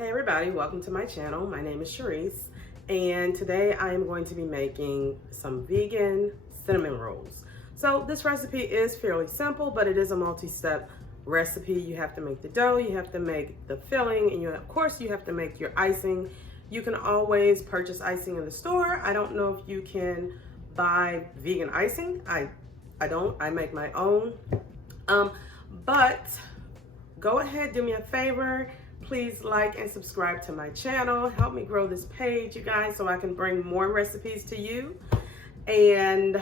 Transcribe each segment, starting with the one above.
Hey everybody, welcome to my channel. My name is Sharice, and today I am going to be making some vegan cinnamon rolls. So this recipe is fairly simple, but it is a multi-step recipe. You have to make the dough, you have to make the filling, and of course you have to make your icing. You can always purchase icing in the store. I don't know if you can buy vegan icing. I don't, I make my own. But go ahead, do me a favor. Please like and subscribe to my channel. Help me grow this page, you guys, so I can bring more recipes to you. And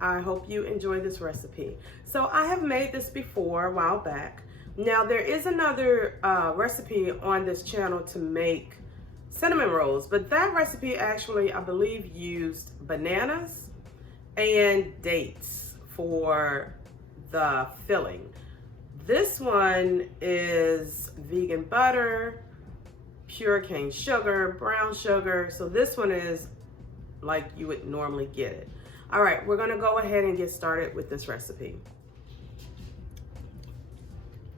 I hope you enjoy this recipe. So I have made this before a while back. Now there is another recipe on this channel to make cinnamon rolls, but that recipe actually, I believe, used bananas and dates for the filling. This one is vegan butter, pure cane sugar, brown sugar. So this one is like you would normally get it. All right, we're gonna go ahead and get started with this recipe.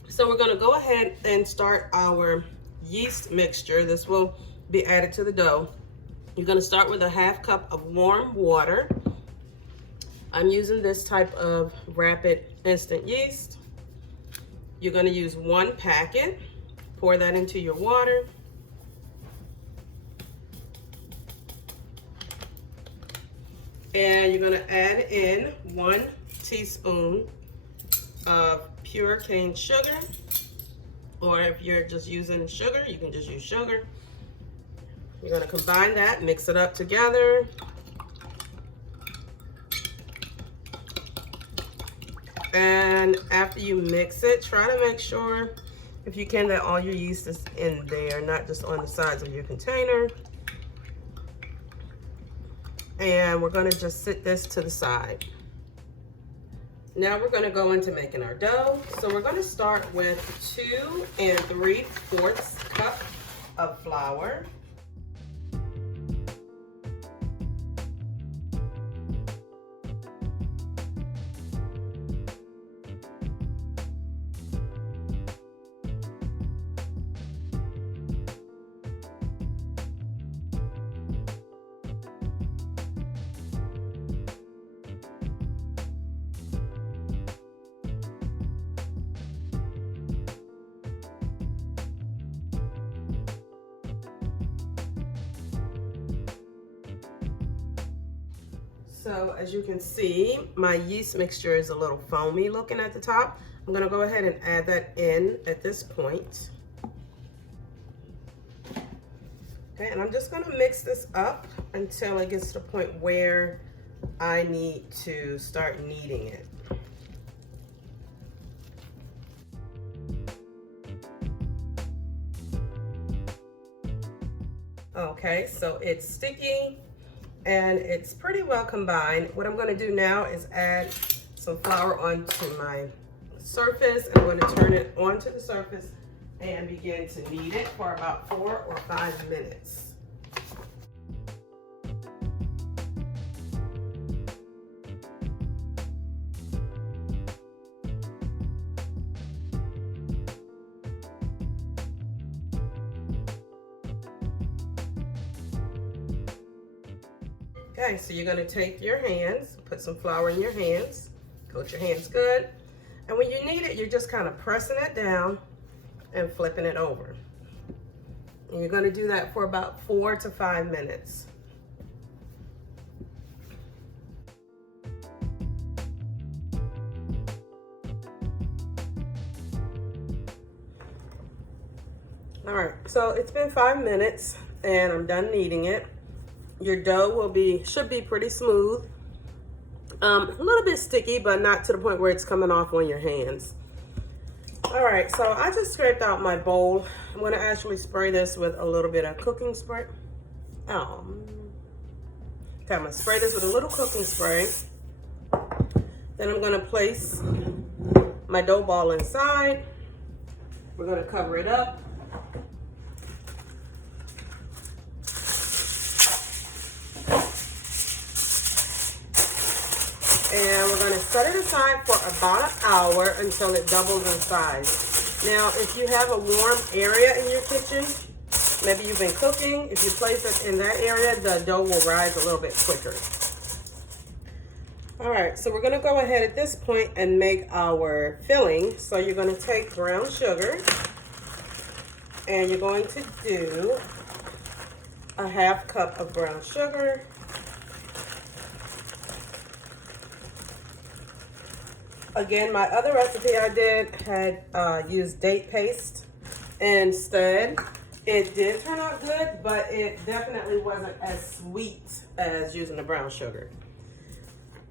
So we're gonna go ahead and start our yeast mixture. This will be added to the dough. You're gonna start with a half cup of warm water. I'm using this type of rapid instant yeast. You're going to use 1 packet. Pour that into your water. And you're going to add in 1 teaspoon of pure cane sugar. Or if you're just using sugar, you can just use sugar. You're going to combine that, mix it up together. And after you mix it, try to make sure, if you can, that all your yeast is in there, not just on the sides of your container. And we're going to just sit this to the side. Now we're going to go into making our dough. So we're going to start with 2 3/4 cups of flour. So as you can see, my yeast mixture is a little foamy looking at the top. I'm gonna go ahead and add that in at this point. Okay, and I'm just gonna mix this up until it gets to the point where I need to start kneading it. Okay, so it's sticky and it's pretty well combined. What I'm going to do now is add some flour onto my surface. I'm going to turn it onto the surface and begin to knead it for about 4 or 5 minutes. Okay, so you're going to take your hands, put some flour in your hands, coat your hands good, and when you knead it, you're just kind of pressing it down and flipping it over. And you're going to do that for about 4 to 5 minutes. All right, so it's been 5 minutes and I'm done kneading it. Your dough should be pretty smooth. A little bit sticky, but not to the point where it's coming off on your hands. All right, so I just scraped out my bowl. I'm gonna actually spray this with a little bit of cooking spray. Okay, I'm gonna spray this with a little cooking spray. Then I'm gonna place my dough ball inside. We're gonna cover it up. And we're going to set it aside for about an hour until it doubles in size. Now, if you have a warm area in your kitchen, maybe you've been cooking. If you place it in that area, the dough will rise a little bit quicker. All right, so we're gonna go ahead at this point and make our filling. So you're gonna take brown sugar and you're going to do a 1/2 cup of brown sugar. Again, my other recipe I did had used date paste instead. It did turn out good, but it definitely wasn't as sweet as using the brown sugar.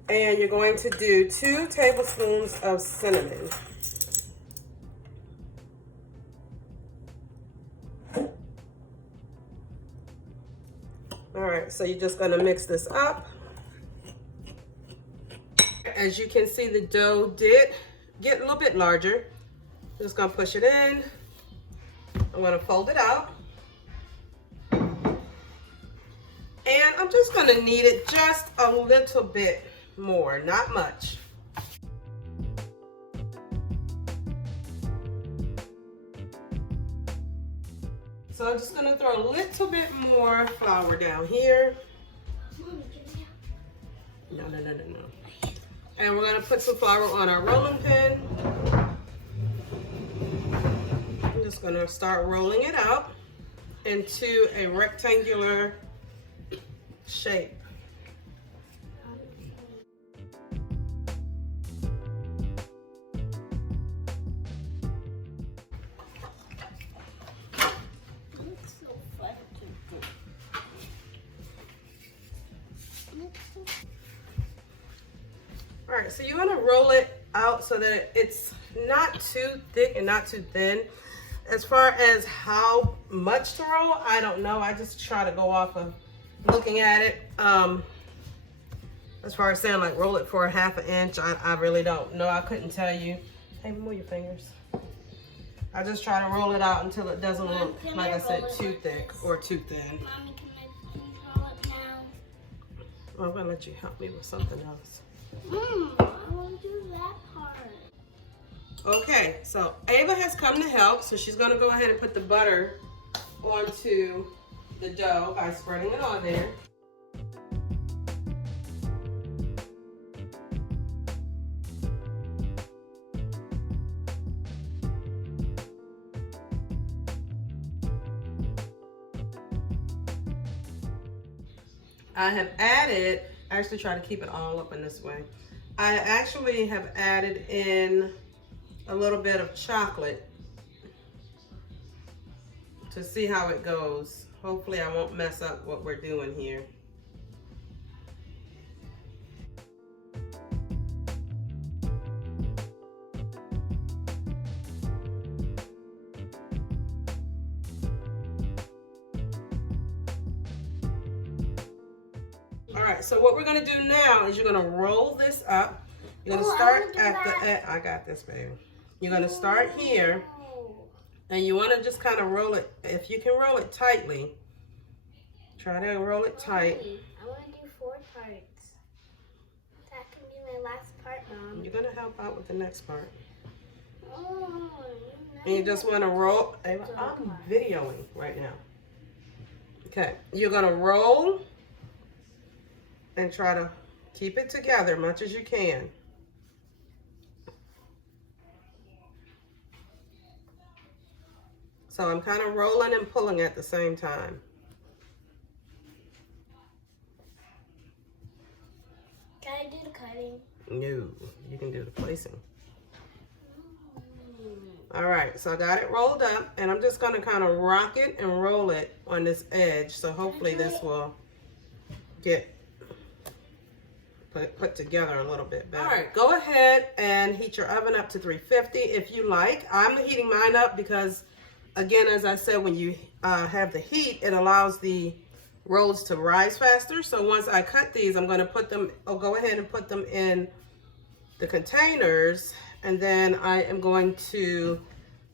And you're going to do 2 tablespoons of cinnamon. All right, so you're just gonna mix this up. As you can see, the dough did get a little bit larger. I'm just gonna push it in. I'm gonna fold it out. And I'm just gonna knead it just a little bit more, not much. So I'm just gonna throw a little bit more flour down here. No. And we're gonna put some flour on our rolling pin. I'm just gonna start rolling it out into a rectangular shape. All right, so you're gonna roll it out so that it's not too thick and not too thin. As far as how much to roll, I don't know. I just try to go off of looking at it. As far as saying like roll it for a 1/2 inch, I really don't know. I couldn't tell you. Hey, move your fingers. I just try to roll it out until it doesn't look, like I said, too thick or too thin. Mommy, can I please roll it now? Well, I'm gonna let you help me with something else. I want to do that part. Okay, so Ava has come to help, so she's gonna go ahead and put the butter onto the dough by spreading it on there. I have added, actually try to keep it all up in this way. I actually have added in a little bit of chocolate to see how it goes. Hopefully I won't mess up what we're doing here. All right, so what we're gonna do now is you're gonna roll this up. You're gonna start I got this, baby. You're gonna start here, and you wanna just kind of roll it. If you can roll it tightly, try to roll it tight. I wanna do 4 parts. That can be my last part, Mom. You're gonna help out with the next part. Oh, And you just wanna roll, I'm videoing right now. Okay, you're gonna roll and try to keep it together as much as you can. So I'm kind of rolling and pulling at the same time. Can I do the cutting? No, you can do the placing. All right, so I got it rolled up, and I'm just gonna kind of rock it and roll it on this edge. So hopefully this will get put together a little bit better. All right, go ahead and heat your oven up to 350 if you like. I'm heating mine up because, again, as I said, when you have the heat, it allows the rolls to rise faster. So once I cut these, I'm gonna put them, I'll go ahead and put them in the containers, and then I am going to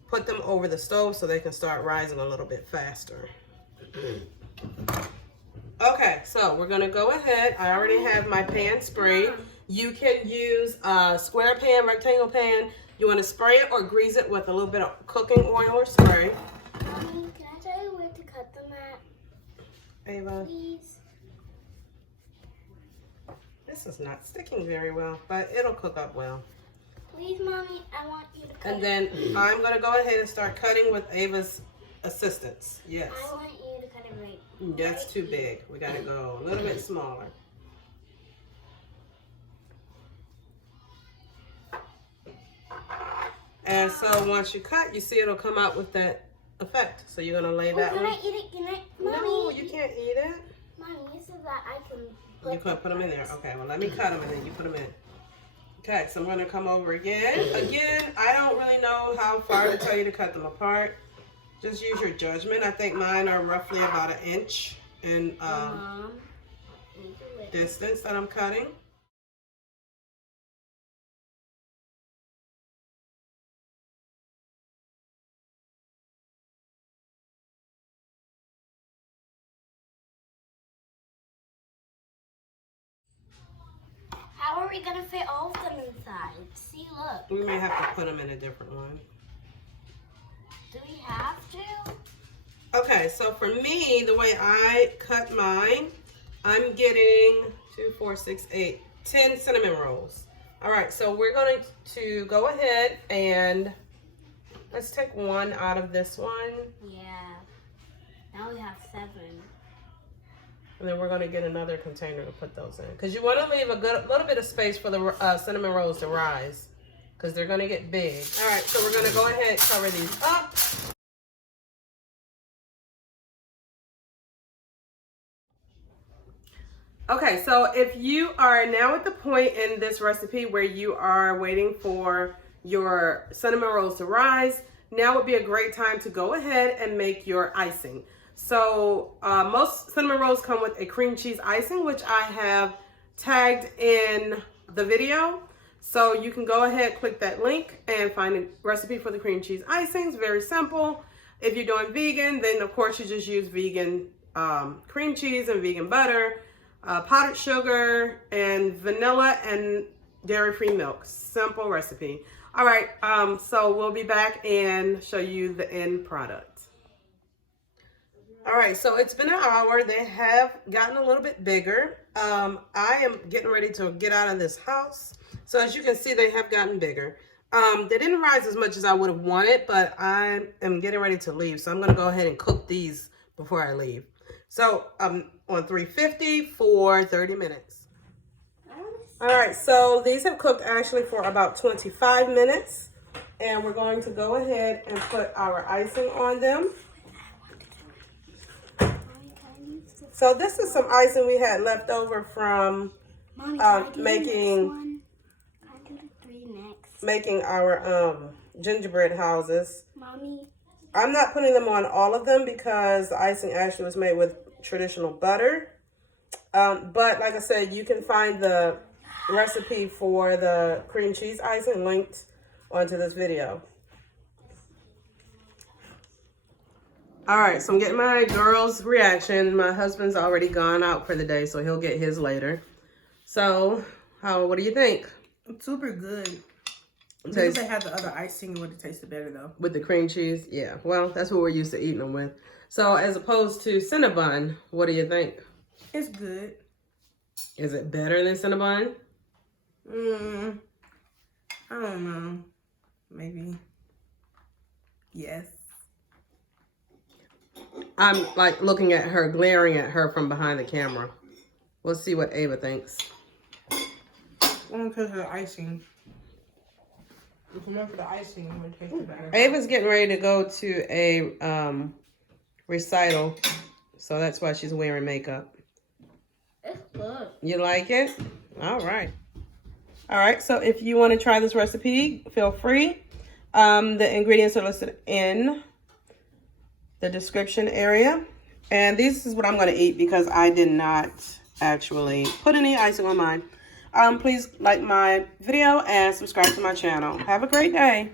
put them over the stove so they can start rising a little bit faster. Okay, so we're gonna go ahead. I already have my pan sprayed. You can use a square pan, rectangle pan. You wanna spray it or grease it with a little bit of cooking oil or spray. Mommy, can I tell you where to cut them at? Ava, Please. this is not sticking very well, but it'll cook up well. Please, Mommy, I want you to cut And then I'm going to go ahead and start cutting with Ava's assistance. Yes. I want you to cut it right. That's too big. We got to go a little bit smaller. And so once you cut, you see it'll come out with that effect. So you're going to lay that can one. I eat it? Can I? Mommy. No, you can't eat it. Mommy, you said that I can You could put them in there. Okay, well, let me cut them and then you put them in. Okay, so I'm going to come over again. Again, I don't really know how far to tell you to cut them apart. Just use your judgment. I think mine are roughly about 1 inch in distance that I'm cutting. How are we gonna fit all of them inside? See, look. We may have to put them in a different one. Do we have to? Okay, so for me, the way I cut mine, I'm getting 2, 4, 6, 8, 10 cinnamon rolls. All right, so we're going to go ahead and let's take one out of this one. Yeah. Now we have 7. And then we're going to get another container to put those in. Because you want to leave a little bit of space for the cinnamon rolls to rise. Because they're going to get big. All right, so we're going to go ahead and cover these up. Okay, so if you are now at the point in this recipe where you are waiting for your cinnamon rolls to rise, now would be a great time to go ahead and make your icing. So most cinnamon rolls come with a cream cheese icing, which I have tagged in the video. So you can go ahead, click that link and find a recipe for the cream cheese icing. It's very simple. If you're doing vegan, then of course you just use vegan cream cheese and vegan butter, powdered sugar, and vanilla and dairy-free milk. Simple recipe. All right, so we'll be back and show you the end product. All right, so it's been an hour. They have gotten a little bit bigger. I am getting ready to get out of this house. So as you can see, they have gotten bigger. They didn't rise as much as I would have wanted, but I am getting ready to leave. So I'm gonna go ahead and cook these before I leave. So on 350 for 30 minutes. All right, so these have cooked actually for about 25 minutes. And we're going to go ahead and put our icing on them. So this is some icing we had left over from making our gingerbread houses. Mommy. I'm not putting them on all of them because the icing actually was made with traditional butter. But like I said, you can find the recipe for the cream cheese icing linked onto this video. All right, so I'm getting my girl's reaction. My husband's already gone out for the day, so he'll get his later. So, what do you think? It's super good. Because they had the other icing, it would have tasted better though. With the cream cheese? Yeah, well, that's what we're used to eating them with. So, as opposed to Cinnabon, what do you think? It's good. Is it better than Cinnabon? I don't know. Maybe. Yes. I'm like looking at her, glaring at her from behind the camera. We'll see what Ava thinks. Only because of the icing. If it weren't for the icing, it would taste better. Ava's getting ready to go to a recital, so that's why she's wearing makeup. It's good. You like it? All right. All right, so if you want to try this recipe, feel free. The ingredients are listed in the description area. And this is what I'm going to eat because I did not actually put any icing on mine. Please like my video and subscribe to my channel. Have a great day.